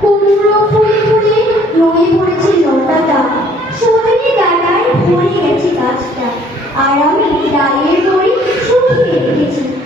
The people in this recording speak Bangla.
কুমড়ো ফুলে ফুলে নই ভরেছে লতাটা, সজনে ডাটায় ভরে গেছে গাছটা, আর আমি ডালের দড়ি শুকিয়ে রেখেছি।